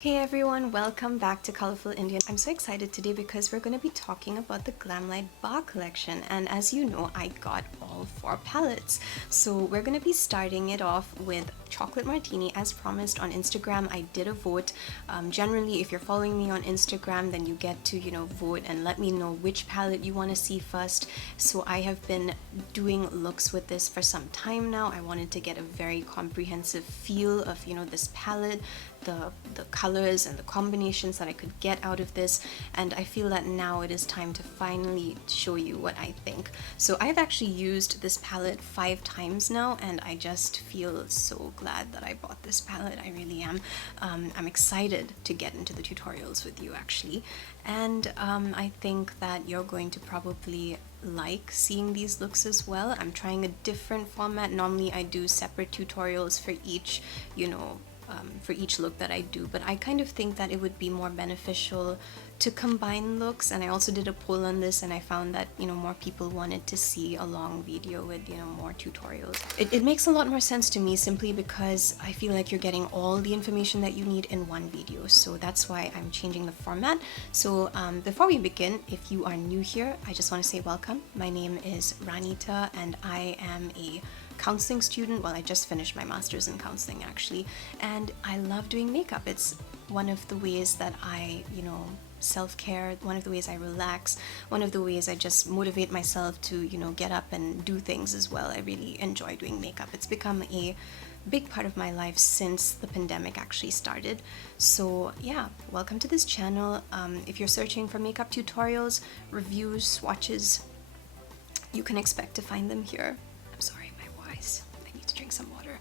Hey everyone, welcome back to Colourful Indian. I'm so excited today because we're going to be talking about the GLAMLITE bar collection, and as you know, I got all 4 palettes. So we're going to be starting it off with Chocolate Martini as promised on Instagram. I did a vote. Generally, if you're following me on Instagram, then you get to, vote and let me know which palette you want to see first. So I have been doing looks with this for some time now. I wanted to get a very comprehensive feel of, this palette, the colors and the combinations that I could get out of this, and I feel that now it is time to finally show you what I think. So I've actually used this palette 5 times now, and I just feel so glad that I bought this palette. I really am. I'm excited to get into the tutorials with you actually, and I think that you're going to probably like seeing these looks as well. I'm trying a different format. Normally I do separate tutorials for each, for each look that I do, but I kind of think that it would be more beneficial to combine looks. And I also did a poll on this, and I found that more people wanted to see a long video with more tutorials. It makes a lot more sense to me simply because I feel like you're getting all the information that you need in one video, so that's why I'm changing the format. So before we begin, if you are new here, I just want to say welcome. My name is Ranita and I am a counseling student. Well, I just finished my master's in counseling actually, and I love doing makeup. It's one of the ways that I, self-care, one of the ways I relax, one of the ways I just motivate myself to, get up and do things as well. I really enjoy doing makeup. It's become a big part of my life since the pandemic actually started. So yeah, welcome to this channel. If you're searching for makeup tutorials, reviews, swatches, you can expect to find them here. I'm sorry, my voice. I need to drink some water.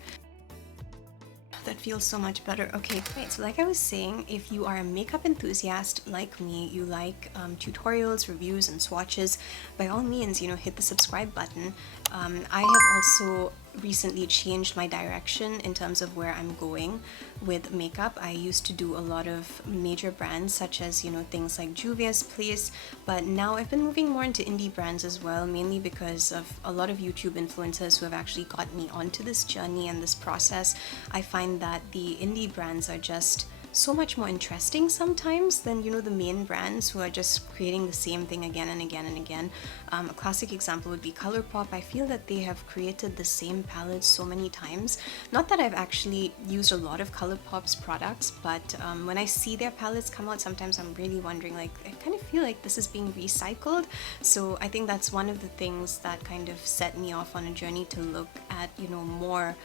That feels so much better. Okay, great. So like I was saying, if you are a makeup enthusiast like me, you like tutorials, reviews, and swatches, by all means, hit the subscribe button. I have also recently changed my direction in terms of where I'm going with makeup. I used to do a lot of major brands such as things like Juvia's Place, but now I've been moving more into indie brands as well, mainly because of a lot of YouTube influencers who have actually got me onto this journey and this process. I find that the indie brands are just so much more interesting sometimes than the main brands who are just creating the same thing again and again and again. A classic example would be Colourpop. I feel that they have created the same palette so many times. Not that I've actually used a lot of Colourpop's products, but when I see their palettes come out, sometimes I'm really wondering, like, I kind of feel like this is being recycled. So I think that's one of the things that kind of set me off on a journey to look at more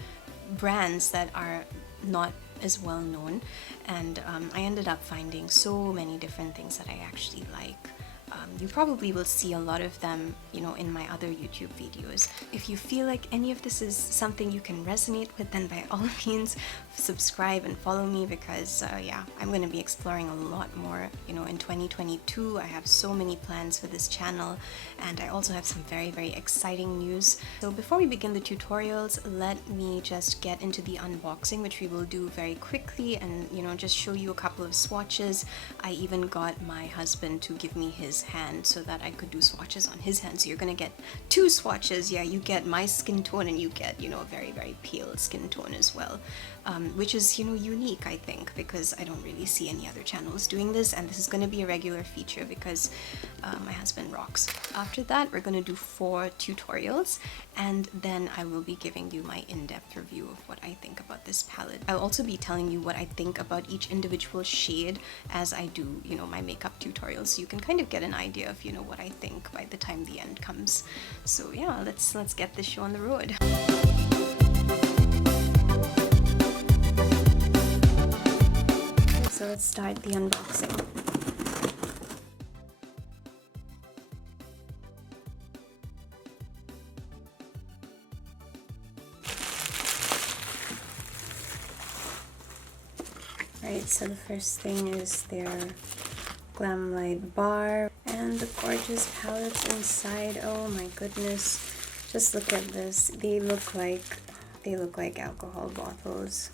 brands that are not as well known, and I ended up finding so many different things that I actually like. You probably will see a lot of them, in my other YouTube videos. If you feel like any of this is something you can resonate with, then by all means subscribe and follow me, because yeah, I'm going to be exploring a lot more, in 2022. I have so many plans for this channel, and I also have some very, very exciting news. So before we begin the tutorials, let me just get into the unboxing, which we will do very quickly, and just show you a couple of swatches. I even got my husband to give me his hand so that I could do swatches on his hand. So you're gonna get 2 swatches. Yeah, you get my skin tone and you get a very, very pale skin tone as well, which is unique, I think, because I don't really see any other channels doing this, and this is going to be a regular feature because my husband rocks. After that, we're going to do 4 tutorials, and then I will be giving you my in-depth review of what I think about this palette. I'll also be telling you what I think about each individual shade as I do my makeup tutorials, so you can kind of get an idea of what I think by the time the end comes. So yeah, let's get this show on the road. So let's start the unboxing. Right, so the first thing is their GLAMLITE bar and the gorgeous palettes inside. Oh my goodness, just look at this. They look like alcohol bottles.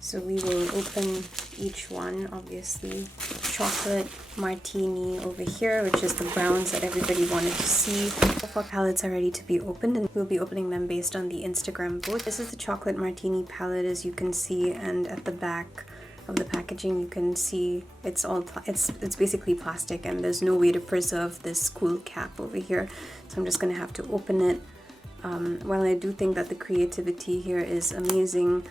So we will open each one, obviously. Chocolate Martini over here, which is the browns that everybody wanted to see. All 4 palettes are ready to be opened, and we'll be opening them based on the Instagram vote. This is the Chocolate Martini palette, as you can see, and at the back of the packaging, you can see it's it's basically plastic, and there's no way to preserve this cool cap over here. So I'm just gonna have to open it. While I do think that the creativity here is amazing,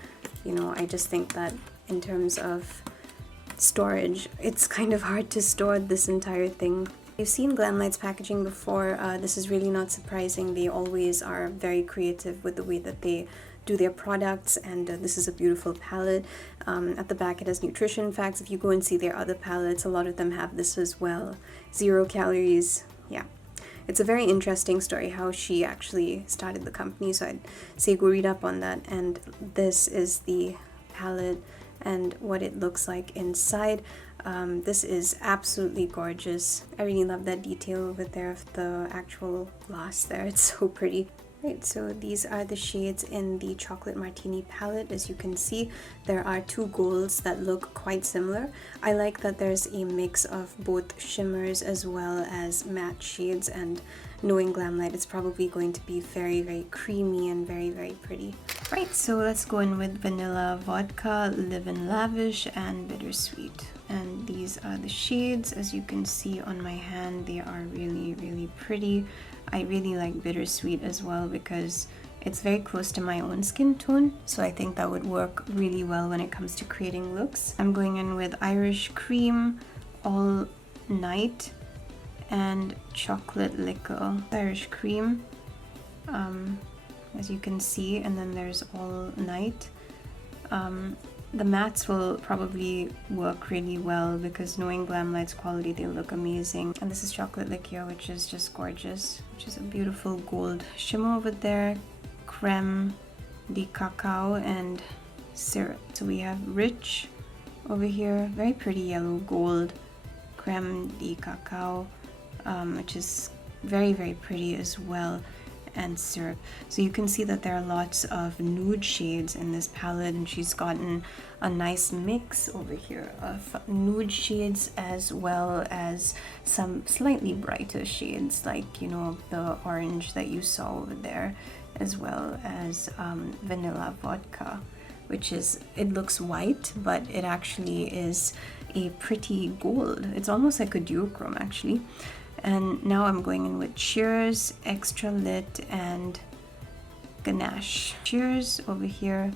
you know, I just think that in terms of storage, it's kind of hard to store this entire thing. You've seen GLAMLITE's packaging before. This is really not surprising. They always are very creative with the way that they do their products, and this is a beautiful palette. At the back it has nutrition facts. If you go and see their other palettes, a lot of them have this as well. 0 calories. Yeah, it's a very interesting story how she actually started the company, so I'd say go read up on that. And this is the palette and what it looks like inside. This is absolutely gorgeous. I really love that detail over there of the actual glass there. It's so pretty. Right, so these are the shades in the Chocolate Martini palette. As you can see, there are 2 golds that look quite similar. I like that there's a mix of both shimmers as well as matte shades, and knowing GLAMLITE, it's probably going to be very, very creamy and very, very pretty. Right, so let's go in with Vanilla Vodka, Live and Lavish, and Bittersweet. And these are the shades. As you can see on my hand, they are really, really pretty. I really like Bittersweet as well because it's very close to my own skin tone, so I think that would work really well when it comes to creating looks. I'm going in with Irish Cream, All Night, and Chocolate Liquor. Irish Cream, as you can see, and then there's All Night. The mattes will probably work really well because knowing GLAMLITE's quality, they look amazing. And this is Chocolate Liqueur, which is just gorgeous, which is a beautiful gold shimmer over there, creme de cacao, and syrup. So we have Rich over here, very pretty yellow gold, creme de cacao, which is very, very pretty as well, and syrup. So you can see that there are lots of nude shades in this palette, and she's gotten a nice mix over here of nude shades as well as some slightly brighter shades, like, you know, the orange that you saw over there, as well as Vanilla Vodka, which is, it looks white, but it actually is a pretty gold. It's almost like a duochrome actually. And now I'm going in with Cheers, Extra Lit, and Ganache. Cheers over here,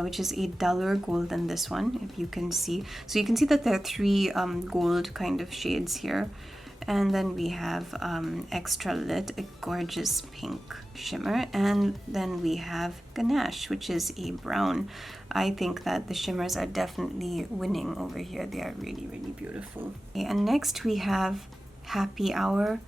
which is a duller gold than this one, if you can see. So you can see that there are 3 gold kind of shades here. And then we have Extra Lit, a gorgeous pink shimmer. And then we have Ganache, which is a brown. I think that the shimmers are definitely winning over here. They are really, really beautiful. Okay, and next we have Happy Hour,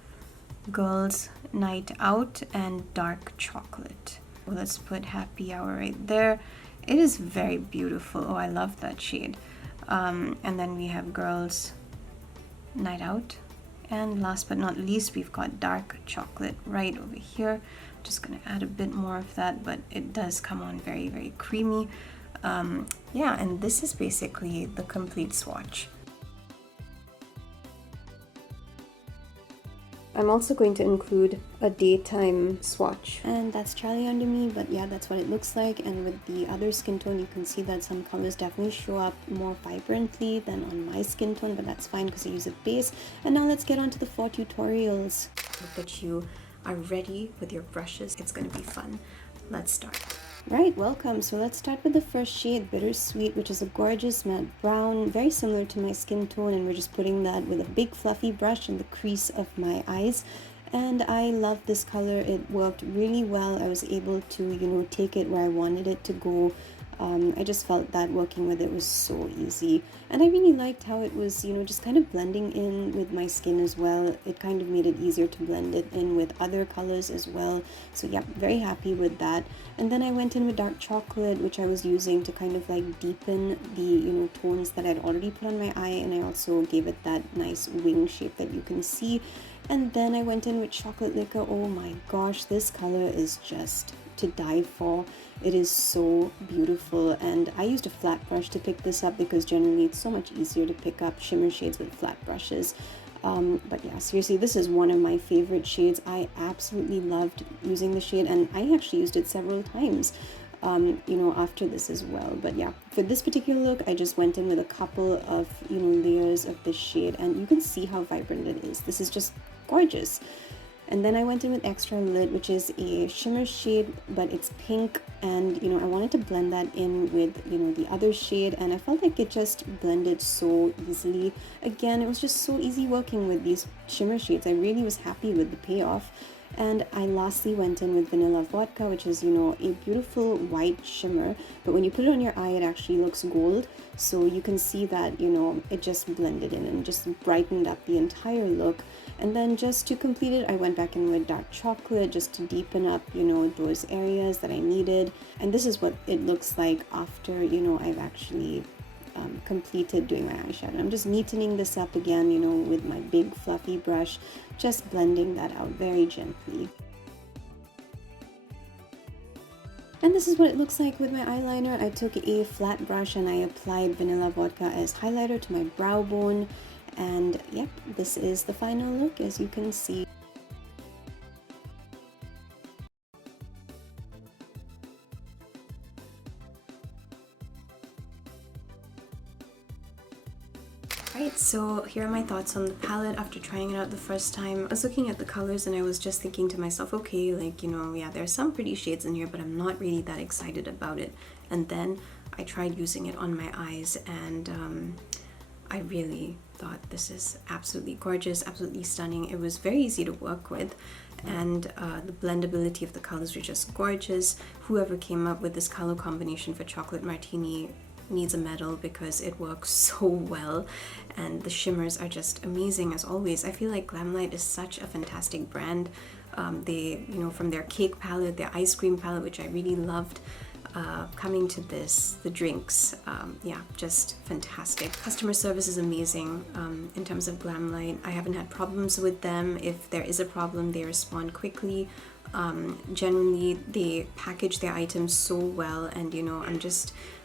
Girls Night Out, and Dark Chocolate. Well, let's put Happy Hour right there. It is very beautiful. Oh, I love that shade. And then we have Girls Night Out. And last but not least, we've got Dark Chocolate right over here. Just gonna add a bit more of that, but it does come on very, very creamy. Yeah, and this is basically the complete swatch. I'm also going to include a daytime swatch, and that's Charlie under me, but yeah, that's what it looks like. And with the other skin tone, you can see that some colors definitely show up more vibrantly than on my skin tone, but that's fine because I use a base. And now let's get on to the 4 tutorials. Hope that you are ready with your brushes. It's going to be fun. Let's start. Right, welcome. So let's start with the first shade, Bittersweet, which is a gorgeous matte brown, very similar to my skin tone, and we're just putting that with a big fluffy brush in the crease of my eyes. And I love this color. It worked really well. I was able to, you know, take it where I wanted it to go. I just felt that working with it was so easy, and I really liked how it was, you know, just kind of blending in with my skin as well. It kind of made it easier to blend it in with other colors as well. So yeah, very happy with that. And then I went in with Dark Chocolate, which I was using to kind of like deepen the, you know, tones that I'd already put on my eye, and I also gave it that nice wing shape that you can see. And then I went in with Chocolate Liquor. Oh my gosh, this color is just to die for. It is so beautiful, and I used a flat brush to pick this up because generally it's so much easier to pick up shimmer shades with flat brushes. But yeah, seriously, this is one of my favorite shades. I absolutely loved using the shade, and I actually used it several times. you know, after this as well. But yeah, for this particular look, I just went in with a couple of, you know, layers of this shade, and you can see how vibrant it is. This is just gorgeous. And then I went in with Extra Lit, which is a shimmer shade, but it's pink, and you know, I wanted to blend that in with, you know, the other shade, and I felt like it just blended so easily. Again, it was just so easy working with these shimmer shades. I really was happy with the payoff. And I lastly went in with Vanilla Vodka, which is, you know, a beautiful white shimmer, but when you put it on your eye, it actually looks gold. So you can see that, you know, it just blended in and just brightened up the entire look. And then just to complete it, I went back in with dark chocolate just to deepen up, you know, those areas that I needed. And this is what it looks like after, you know, I've actually completed doing my eyeshadow. I'm just neatening this up again, you know, with my big fluffy brush, just blending that out very gently. And this is what it looks like with my eyeliner. I took a flat brush and I applied Vanilla Vodka as highlighter to my brow bone. And yep, this is the final look, as you can see. Alright, so here are my thoughts on the palette after trying it out the first time. I was looking at the colors and I was just thinking to myself, okay, like, you know, yeah, there's some pretty shades in here, but I'm not really that excited about it. And then I tried using it on my eyes, and I really thought this is absolutely gorgeous, absolutely stunning. It was very easy to work with, and the blendability of the colors were just gorgeous. Whoever came up with this color combination for Chocolate Martini needs a medal because it works so well, and the shimmers are just amazing as always. I feel like GLAMLITE is such a fantastic brand. They, you know, from their cake palette, their ice cream palette, which I really loved, coming to this, the drinks, yeah, just fantastic. Customer service is amazing in terms of GLAMLITE. I haven't had problems with them. If there is a problem, they respond quickly. Generally, they package their items so well, and you know,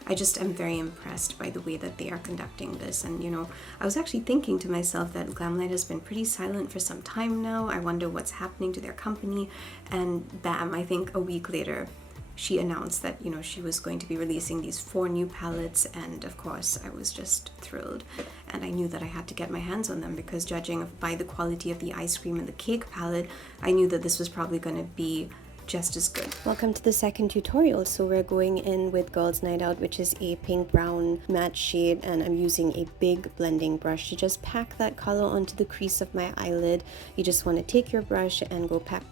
I just am very impressed by the way that they are conducting this. And you know, I was actually thinking to myself that GLAMLITE has been pretty silent for some time now. I wonder what's happening to their company, and bam, I think a week later she announced that, you know, she was going to be releasing these 4 new palettes, and of course I was just thrilled, and I knew that I had to get my hands on them because judging by the quality of the ice cream and the cake palette, I knew that this was probably going to be just as good. Welcome to the second tutorial. So we're going in with Girls Night Out, which is a pink brown matte shade, and I'm using a big blending brush to just pack that color onto the crease of my eyelid. You just want to take your brush and go pack,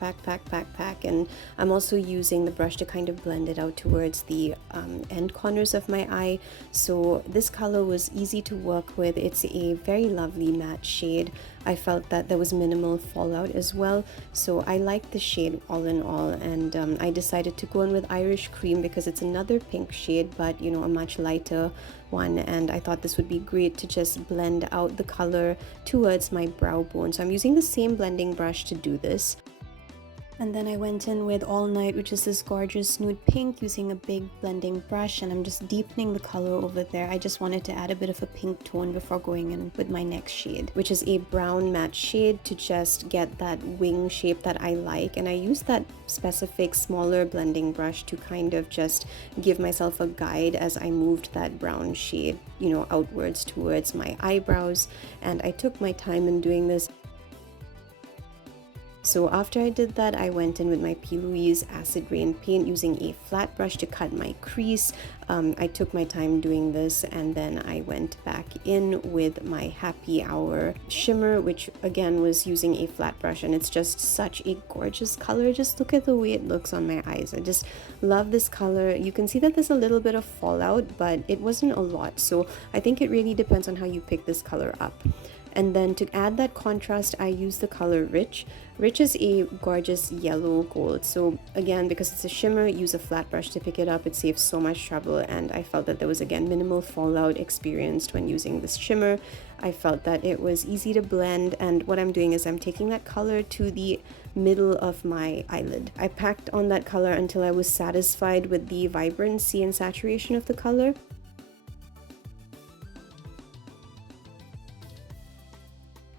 and I'm also using the brush to kind of blend it out towards the end corners of my eye. So this color was easy to work with. It's a very lovely matte shade. I felt that there was minimal fallout as well, so I liked the shade all in all, and I decided to go in with Irish Cream because it's another pink shade, but you know, a much lighter one, and I thought this would be great to just blend out the color towards my brow bone. So I'm using the same blending brush to do this. And then I went in with All Night, which is this gorgeous nude pink, using a big blending brush, and I'm just deepening the color over there. I just wanted to add a bit of a pink tone before going in with my next shade, which is a brown matte shade, to just get that wing shape that I like. And I used that specific smaller blending brush to kind of just give myself a guide as I moved that brown shade, you know, outwards towards my eyebrows. And I took my time in doing this. So after I did that, I went in with my P. Louise Acid Rain paint using a flat brush to cut my crease. I took my time doing this, and then I went back in with my Happy Hour shimmer, which again was using a flat brush, and it's just such a gorgeous color. Just look at the way it looks on my eyes. I just love this color. You can see that there's a little bit of fallout, but it wasn't a lot, so I think it really depends on how you pick this color up. And then to add that contrast, I use the color Rich. Rich is a gorgeous yellow gold. So again, because it's a shimmer, use a flat brush to pick it up. It saves so much trouble, and I felt that there was, again, minimal fallout experienced when using this shimmer. I felt that it was easy to blend, and what I'm doing is I'm taking that color to the middle of my eyelid. I packed on that color until I was satisfied with the vibrancy and saturation of the color.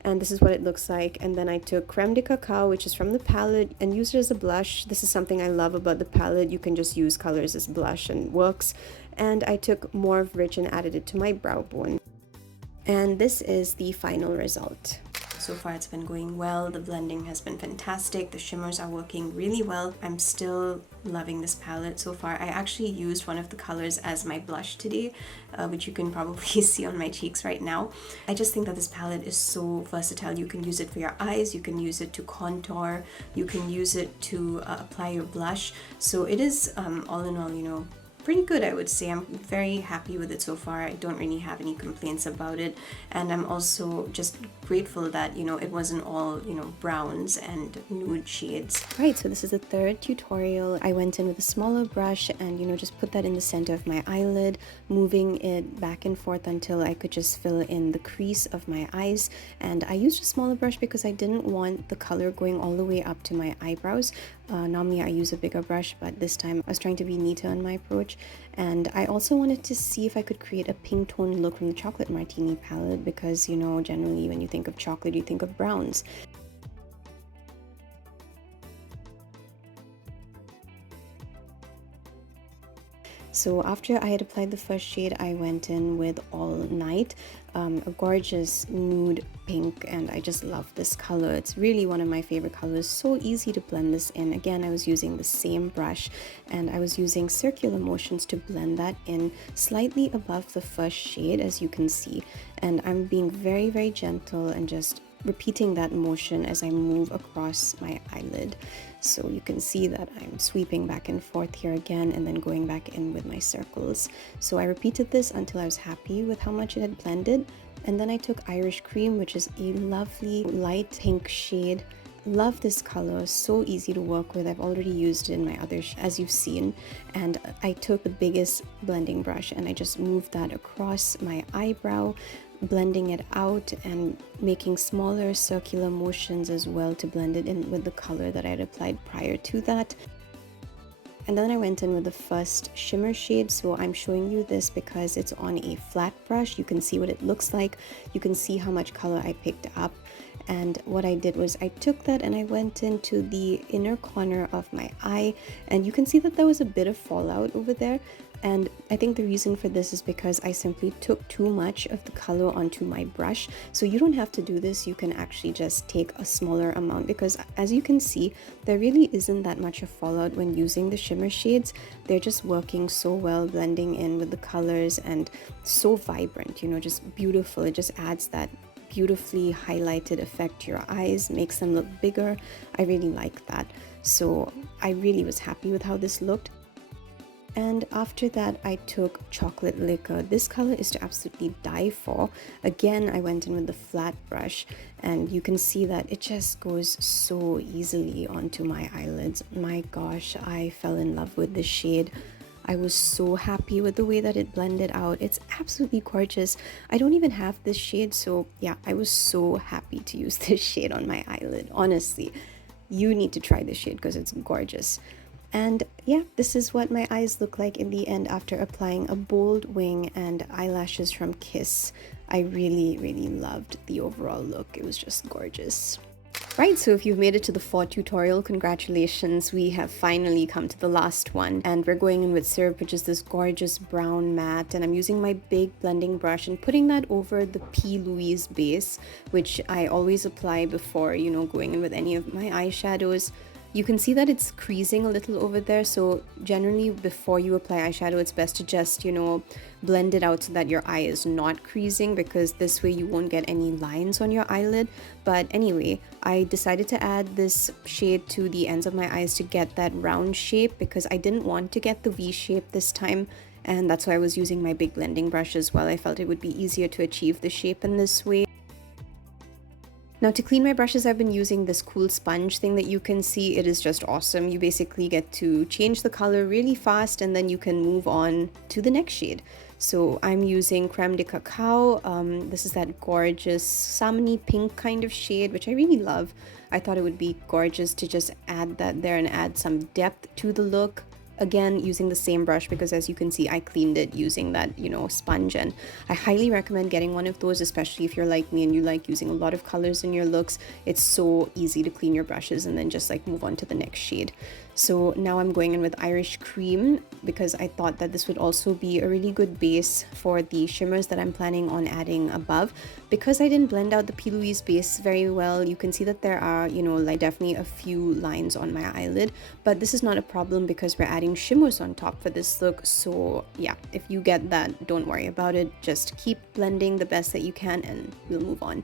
and this is what it looks like. And then I took Creme de Cacao, which is from the palette, and used it as a blush. This is something I love about the palette. You can just use colors as blush and works. And I took Mauve Rich and added it to my brow bone. And this is the final result. So far it's been going well, the blending has been fantastic, the shimmers are working really well. I'm still loving this palette so far. I actually used one of the colors as my blush today, which you can probably see on my cheeks right now. I just think that this palette is so versatile. You can use it for your eyes, you can use it to contour, you can use it to apply your blush. So it is all in all, you know, pretty good, I would say. I'm very happy with it so far. I don't really have any complaints about it, and I'm also just grateful that, you know, it wasn't all, you know, browns and nude shades. Right, so this is the third tutorial. I went in with a smaller brush and, you know, just put that in the center of my eyelid, moving it back and forth until I could just fill in the crease of my eyes. And I used a smaller brush because I didn't want the color going all the way up to my eyebrows. Normally I use a bigger brush, but this time I was trying to be neater in my approach. And I also wanted to see if I could create a pink tone look from the Chocolate Martini palette, because, you know, generally when you think of chocolate, you think of browns. So after I had applied the first shade, I went in with All Night, a gorgeous nude pink, and I just love this color. It's really one of my favorite colors. So easy to blend this in. Again, I was using the same brush, and I was using circular motions to blend that in slightly above the first shade, as you can see. And I'm being very, very gentle and just repeating that motion as I move across my eyelid. So you can see that I'm sweeping back and forth here again and then going back in with my circles. So I repeated this until I was happy with how much it had blended. And then I took Irish Cream, which is a lovely light pink shade. Love this color, so easy to work with. I've already used it in my other as you've seen. And I took the biggest blending brush and I just moved that across my eyebrow, blending it out and making smaller circular motions as well to blend it in with the color that I had applied prior to that. And then I went in with the first shimmer shade. So I'm showing you this because it's on a flat brush. You can see what it looks like. You can see how much color I picked up. And what I did was I took that and I went into the inner corner of my eye, and you can see that there was a bit of fallout over there. And I think the reason for this is because I simply took too much of the color onto my brush. So you don't have to do this. You can actually just take a smaller amount, because as you can see, there really isn't that much of fallout when using the shimmer shades. They're just working so well, blending in with the colors, and so vibrant, you know, just beautiful. It just adds that beautifully highlighted effect to your eyes, makes them look bigger. I really like that. So I really was happy with how this looked. And after that, I took Chocolate Liquor. This color is to absolutely die for. Again, I went in with the flat brush, and you can see that it just goes so easily onto my eyelids. My gosh, I fell in love with this shade. I was so happy with the way that it blended out. It's absolutely gorgeous. I don't even have this shade, so yeah, I was so happy to use this shade on my eyelid. Honestly, you need to try this shade because it's gorgeous. And yeah, this is what my eyes look like in the end after applying a bold wing and eyelashes from Kiss. I really, really loved the overall look. It was just gorgeous. Right, so if you've made it to the fourth tutorial, congratulations. We have finally come to the last one, and we're going in with Syrup, which is this gorgeous brown matte, and I'm using my big blending brush and putting that over the P. Louise base, which I always apply before, you know, going in with any of my eyeshadows. You can see that it's creasing a little over there, so generally before you apply eyeshadow, it's best to just, you know, blend it out so that your eye is not creasing, because this way you won't get any lines on your eyelid. But anyway, I decided to add this shade to the ends of my eyes to get that round shape, because I didn't want to get the V shape this time, and that's why I was using my big blending brush as well. I felt it would be easier to achieve the shape in this way. Now to clean my brushes, I've been using this cool sponge thing that you can see. It is just awesome. You basically get to change the color really fast, and then you can move on to the next shade. So I'm using Creme de Cacao. This is that gorgeous salmony pink kind of shade, which I really love. I thought it would be gorgeous to just add that there and add some depth to the look. again using the same brush, because as you can see I cleaned it using that, you know, sponge. And I highly recommend getting one of those, especially if you're like me and you like using a lot of colors in your looks. It's so easy to clean your brushes and then just like move on to the next shade. So now I'm going in with Irish Cream because I thought that this would also be a really good base for the shimmers that I'm planning on adding above. Because I didn't blend out the P. Louise base very well, you can see that there are, you know, like definitely a few lines on my eyelid, but this is not a problem because we're adding shimmers on top for this look. So yeah, if you get that, don't worry about it. Just keep blending the best that you can and we'll move on.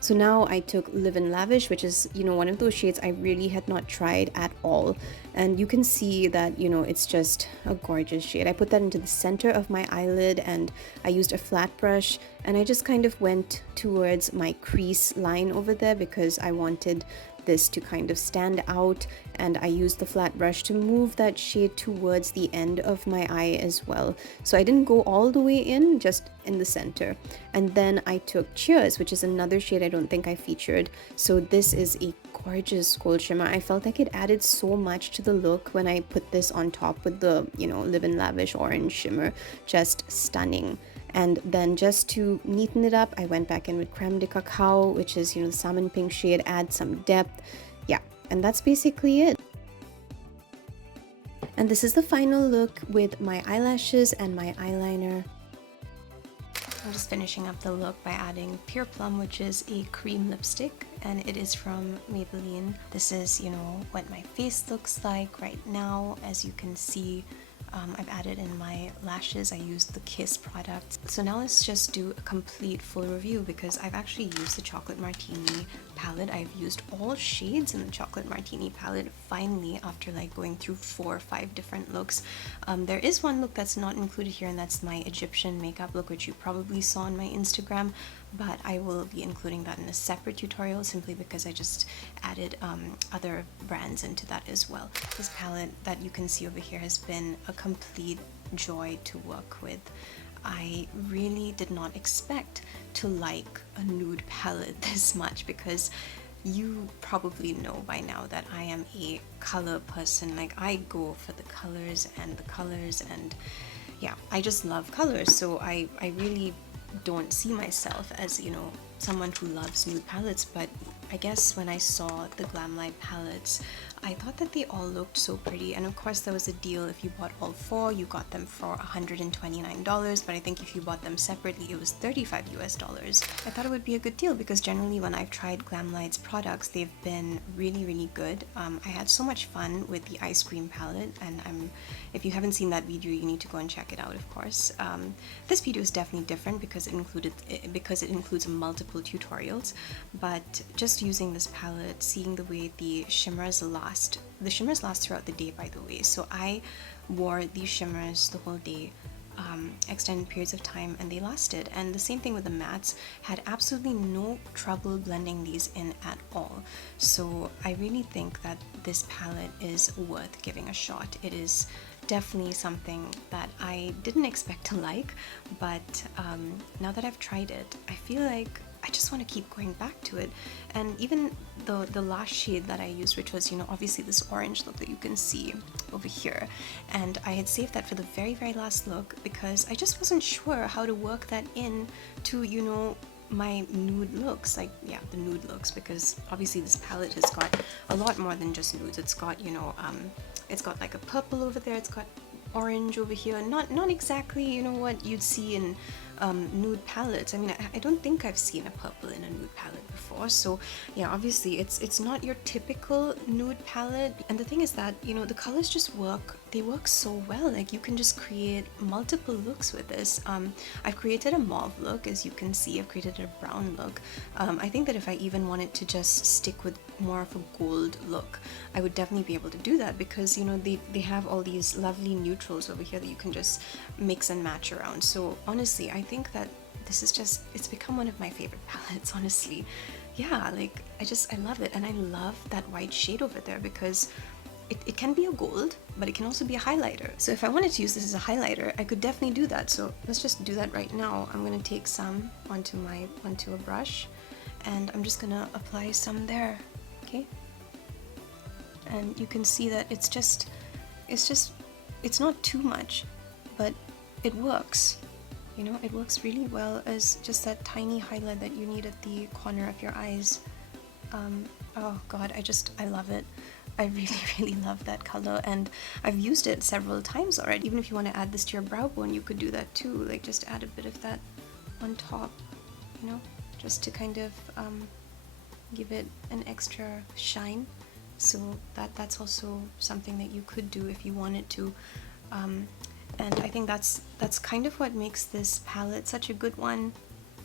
So now I took Live and Lavish, which is, you know, one of those shades I really had not tried at all. And you can see that, you know, it's just a gorgeous shade. I put that into the center of my eyelid and I used a flat brush and I just kind of went towards my crease line over there because I wanted this to kind of stand out, and I used the flat brush to move that shade towards the end of my eye as well. So I didn't go all the way in, just in the center. And then I took Cheers, which is another shade I don't think I featured. So this is a gorgeous gold shimmer. I felt like it added so much to the look when I put this on top with the, you know, Live and Lavish orange shimmer. Just stunning. And then just to neaten it up, I went back in with Creme de Cacao, which is, you know, the salmon pink shade, add some depth. Yeah, and that's basically it. And this is the final look with my eyelashes and my eyeliner. I'm just finishing up the look by adding Pure Plum, which is a cream lipstick, and it is from Maybelline. This is, you know, what my face looks like right now. As you can see, I've added in my lashes. I used the Kiss product. So now let's just do a complete full review because I've actually used the Chocolate Martini palette. I've used all shades in the Chocolate Martini palette finally after like going through 4 or 5 different looks. There is one look that's not included here, and that's my Egyptian makeup look, which you probably saw on my Instagram, but I will be including that in a separate tutorial simply because I just added other brands into that as well. This palette that you can see over here has been a complete joy to work with. I really did not expect to like a nude palette this much because you probably know by now that I am a color person. Like, I go for the colors and yeah, I just love colors. So I really don't see myself as, you know, someone who loves nude palettes, but I guess when I saw the GLAMLITE palettes, I thought that they all looked so pretty. And of course there was a deal. If you bought all 4, you got them for $129, but I think if you bought them separately it was $35 US. I thought it would be a good deal because generally when I've tried GLAMLITE's products, they've been really good. I had so much fun with the ice cream palette, and if you haven't seen that video, you need to go and check it out, of course. This video is definitely different because it includes multiple tutorials, but just using this palette, seeing the way the shimmers last throughout the day, by the way. So I wore these shimmers the whole day, extended periods of time, and they lasted. And the same thing with the mattes, had absolutely no trouble blending these in at all. So I really think that this palette is worth giving a shot. It is definitely something that I didn't expect to like, but now that I've tried it, I feel like I just want to keep going back to it. And even the last shade that I used, which was, you know, obviously this orange look that you can see over here, and I had saved that for the very last look because I just wasn't sure how to work that in to, you know, my nude looks, like, yeah, the nude looks, because obviously this palette has got a lot more than just nudes. It's got, you know, it's got like a purple over there, it's got orange over here, not exactly, you know, what you'd see in nude palettes. I mean, I don't think I've seen a purple in a nude palette before. So yeah, obviously it's not your typical nude palette. And the thing is that, you know, the colors just work. They work so well. Like, you can just create multiple looks with this. I've created a mauve look, as you can see. I've created a brown look. I think that if I even wanted to just stick with more of a gold look, I would definitely be able to do that because, you know, they have all these lovely neutrals over here that you can just mix and match around. So honestly, I think that this is just, it's become one of my favorite palettes, honestly. Yeah, like, I love it. And I love that white shade over there because it can be a gold, but it can also be a highlighter. So if I wanted to use this as a highlighter, I could definitely do that. So let's just do that right now. I'm gonna take some onto a brush, and I'm just gonna apply some there, okay? and you can see that it's not too much, but it works. You know, it works really well as just that tiny highlight that you need at the corner of your eyes. Oh god, I love it. I really, really love that color, and I've used it several times already. Even if you want to add this to your brow bone, you could do that too. Like, just add a bit of that on top, you know, just to kind of give it an extra shine. So that's also something that you could do if you wanted to. And I think that's kind of what makes this palette such a good one,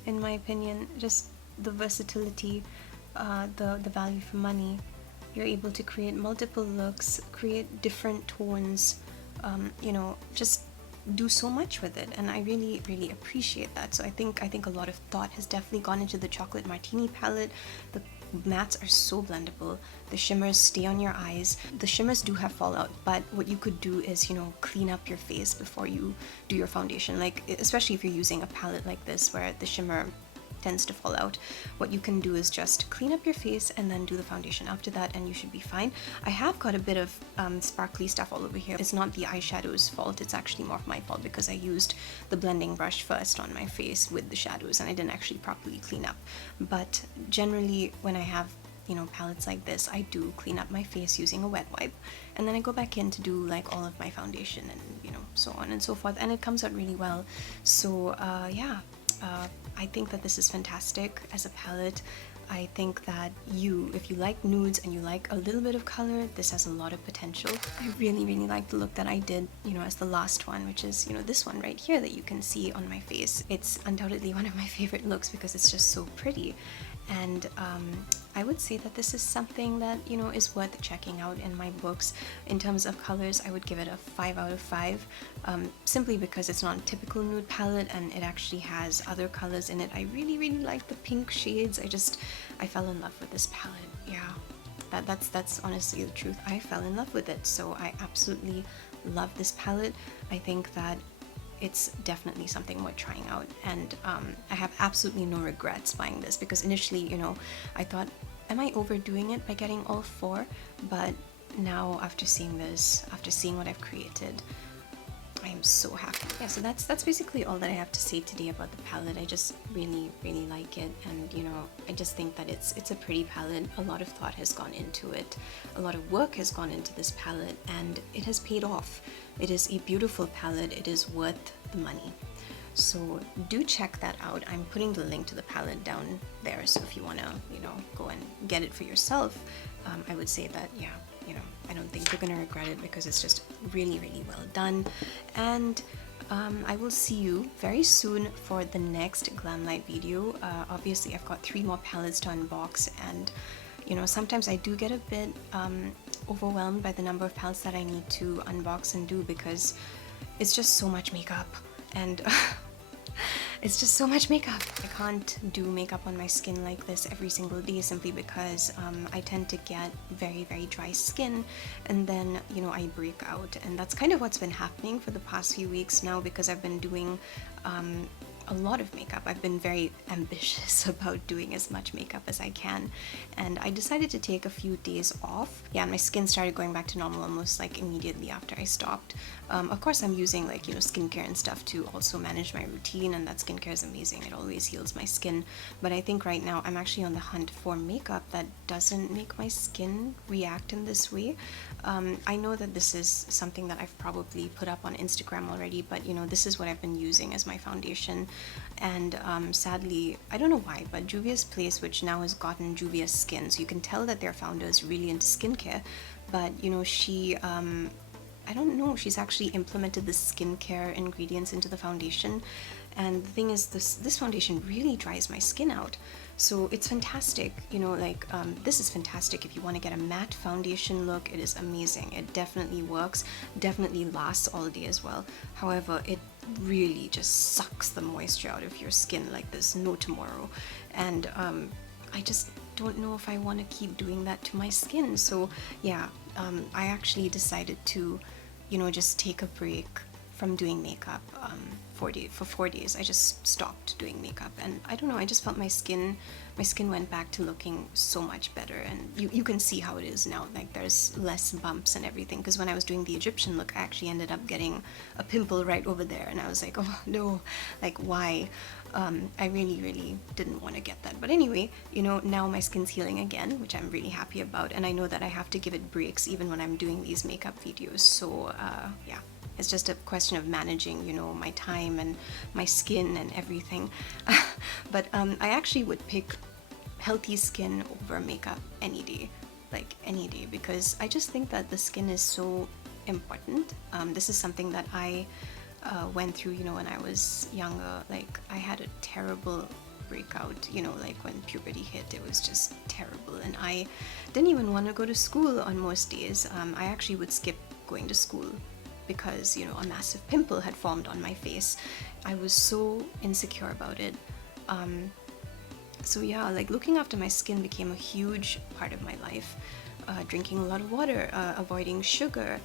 in my opinion. Just the versatility, the value for money. You're able to create multiple looks, create different tones, you know, just do so much with it, and I really, really appreciate that. So I think a lot of thought has definitely gone into the chocolate martini palette. The mattes are so blendable. The shimmers stay on your eyes. The shimmers do have fallout, but what you could do is, you know, clean up your face before you do your foundation. Like, especially if you're using a palette like this where the shimmer tends to fall out, what you can do is just clean up your face and then do the foundation after that, and you should be fine. I have got a bit of sparkly stuff all over here. It's not the eyeshadow's fault, it's actually more of my fault because I used the blending brush first on my face with the shadows and I didn't actually properly clean up. But generally when I have, you know, palettes like this, I do clean up my face using a wet wipe, and then I go back in to do like all of my foundation and, you know, so on and so forth, and it comes out really well. So yeah, I think that this is fantastic as a palette. I think that if you like nudes and you like a little bit of color, this has a lot of potential. I really, really like the look that I did, you know, as the last one, which is, you know, this one right here that you can see on my face. It's undoubtedly one of my favorite looks because it's just so pretty. And I would say that this is something that, you know, is worth checking out in my books. In terms of colors, I would give it a 5 out of 5, simply because it's not a typical nude palette and it actually has other colors in it. I really, really like the pink shades. I fell in love with this palette. Yeah, that's honestly the truth. I fell in love with it, so I absolutely love this palette. I think that it's definitely something worth trying out, and I have absolutely no regrets buying this, because initially, you know, I thought, am I overdoing it by getting all 4? But now, after seeing this, after seeing what I've created, I am so happy. Yeah, so that's basically all that I have to say today about the palette. I just really, really like it, and, you know, I just think that it's a pretty palette. A lot of thought has gone into it, a lot of work has gone into this palette, and it has paid off. It is a beautiful palette. It is worth the money. So do check that out. I'm putting the link to the palette down there, so if you want to, you know, go and get it for yourself, I would say that, yeah, you know, I don't think you're gonna regret it because it's just really, really well done. And I will see you very soon for the next GLAMLITE video. Obviously, I've got 3 more palettes to unbox, and, you know, sometimes I do get a bit overwhelmed by the number of palettes that I need to unbox and do, because it's just so much makeup, and it's just so much makeup. I can't do makeup on my skin like this every single day, simply because I tend to get very, very dry skin, and then, you know, I break out, and that's kind of what's been happening for the past few weeks now, because I've been doing a lot of makeup. I've been very ambitious about doing as much makeup as I can, and I decided to take a few days off. Yeah, and my skin started going back to normal almost like immediately after I stopped. Of course, I'm using, like, you know, skincare and stuff to also manage my routine, and that skincare is amazing. It always heals my skin. But I think right now I'm actually on the hunt for makeup that doesn't make my skin react in this way. I know that this is something that I've probably put up on Instagram already, but, you know, this is what I've been using as my foundation. And sadly, I don't know why, but Juvia's Place, which now has gotten Juvia's Skin, so you can tell that their founder is really into skincare, but, you know, she I don't know, she's actually implemented the skincare ingredients into the foundation, and the thing is, this foundation really dries my skin out. So it's fantastic, you know, like, this is fantastic if you want to get a matte foundation look. It is amazing. It definitely works, definitely lasts all day as well. However, it really just sucks the moisture out of your skin like there's no tomorrow, and I just don't know if I want to keep doing that to my skin. So yeah, I actually decided to, you know, just take a break from doing makeup for 4 days. I just stopped doing makeup, and I don't know, I just felt my skin went back to looking so much better, and you can see how it is now. Like, there's less bumps and everything, because when I was doing the Egyptian look, I actually ended up getting a pimple right over there, and I was like, oh no, like, why? I really didn't want to get that. But anyway, you know, now my skin's healing again, which I'm really happy about, and I know that I have to give it breaks even when I'm doing these makeup videos. So yeah, it's just a question of managing, you know, my time and my skin and everything. But I actually would pick healthy skin over makeup any day, like any day, because I just think that the skin is so important. This is something that I went through, you know, when I was younger. Like, I had a terrible breakout, you know, like when puberty hit, it was just terrible, and I didn't even want to go to school on most days. I actually would skip going to school because, you know, a massive pimple had formed on my face. I was so insecure about it. So yeah, like, looking after my skin became a huge part of my life. Drinking a lot of water, avoiding sugar,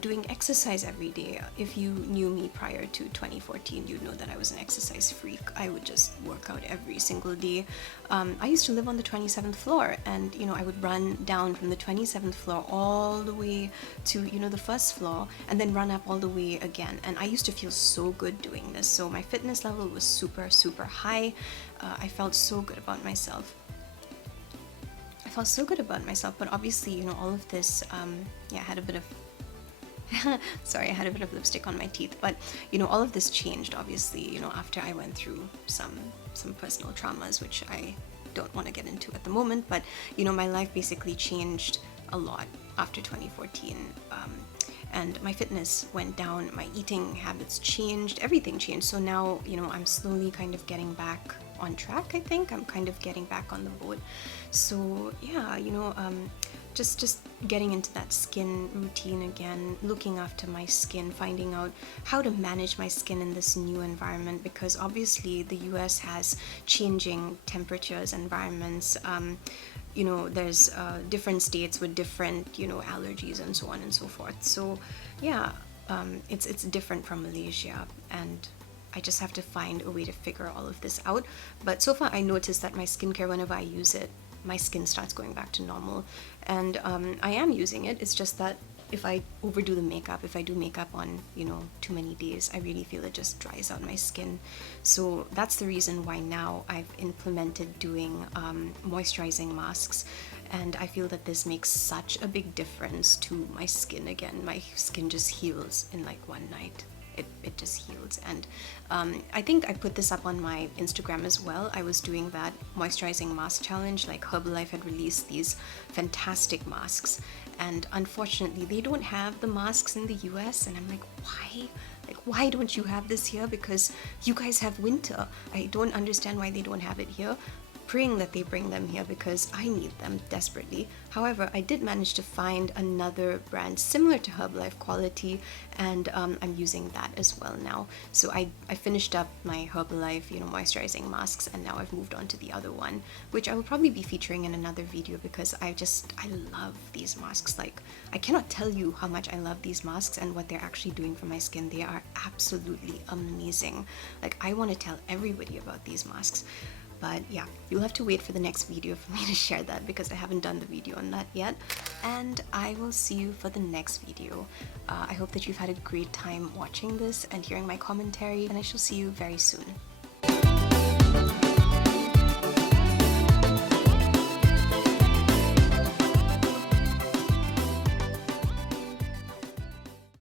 doing exercise every day. If you knew me prior to 2014, you'd know that I was an exercise freak. I would just work out every single day. I used to live on the 27th floor, and, you know, I would run down from the 27th floor all the way to, you know, the first floor, and then run up all the way again. And I used to feel so good doing this. So my fitness level was super high. I felt so good about myself. But obviously, you know, all of this, yeah, I had a bit of sorry, I had a bit of lipstick on my teeth, but, you know, all of this changed, obviously, you know, after I went through some personal traumas, which I don't want to get into at the moment. But, you know, my life basically changed a lot after 2014, and my fitness went down, my eating habits changed, everything changed. So now, you know, I'm slowly kind of getting back on track. I think I'm kind of getting back on the boat. So yeah, you know, just getting into that skin routine again, looking after my skin, finding out how to manage my skin in this new environment, because obviously the US has changing temperatures, environments. You know, there's different states with different, you know, allergies and so on and so forth. So yeah, it's different from Malaysia, and I just have to find a way to figure all of this out. But so far, I noticed that my skincare, whenever I use it, my skin starts going back to normal. And I am using it. It's just that if I overdo the makeup, if I do makeup on, you know, too many days, I really feel it just dries out my skin. So that's the reason why now I've implemented doing moisturizing masks. And I feel that this makes such a big difference to my skin again. My skin just heals in like one night. It just heals. And I think I put this up on my Instagram as well. I was doing that moisturizing mask challenge. Like, Herbalife had released these fantastic masks, and unfortunately they don't have the masks in the US, and I'm like, why? Like, why don't you have this here? Because you guys have winter. I don't understand why they don't have it here. Praying that they bring them here because I need them desperately. However, I did manage to find another brand similar to Herbalife quality, and I'm using that as well now. So I finished up my Herbalife, you know, moisturizing masks, and now I've moved on to the other one, which I will probably be featuring in another video, because I love these masks. Like, I cannot tell you how much I love these masks and what they're actually doing for my skin. They are absolutely amazing. Like, I want to tell everybody about these masks. But yeah, you'll have to wait for the next video for me to share that, because I haven't done the video on that yet. And I will see you for the next video. I hope that you've had a great time watching this and hearing my commentary, and I shall see you very soon.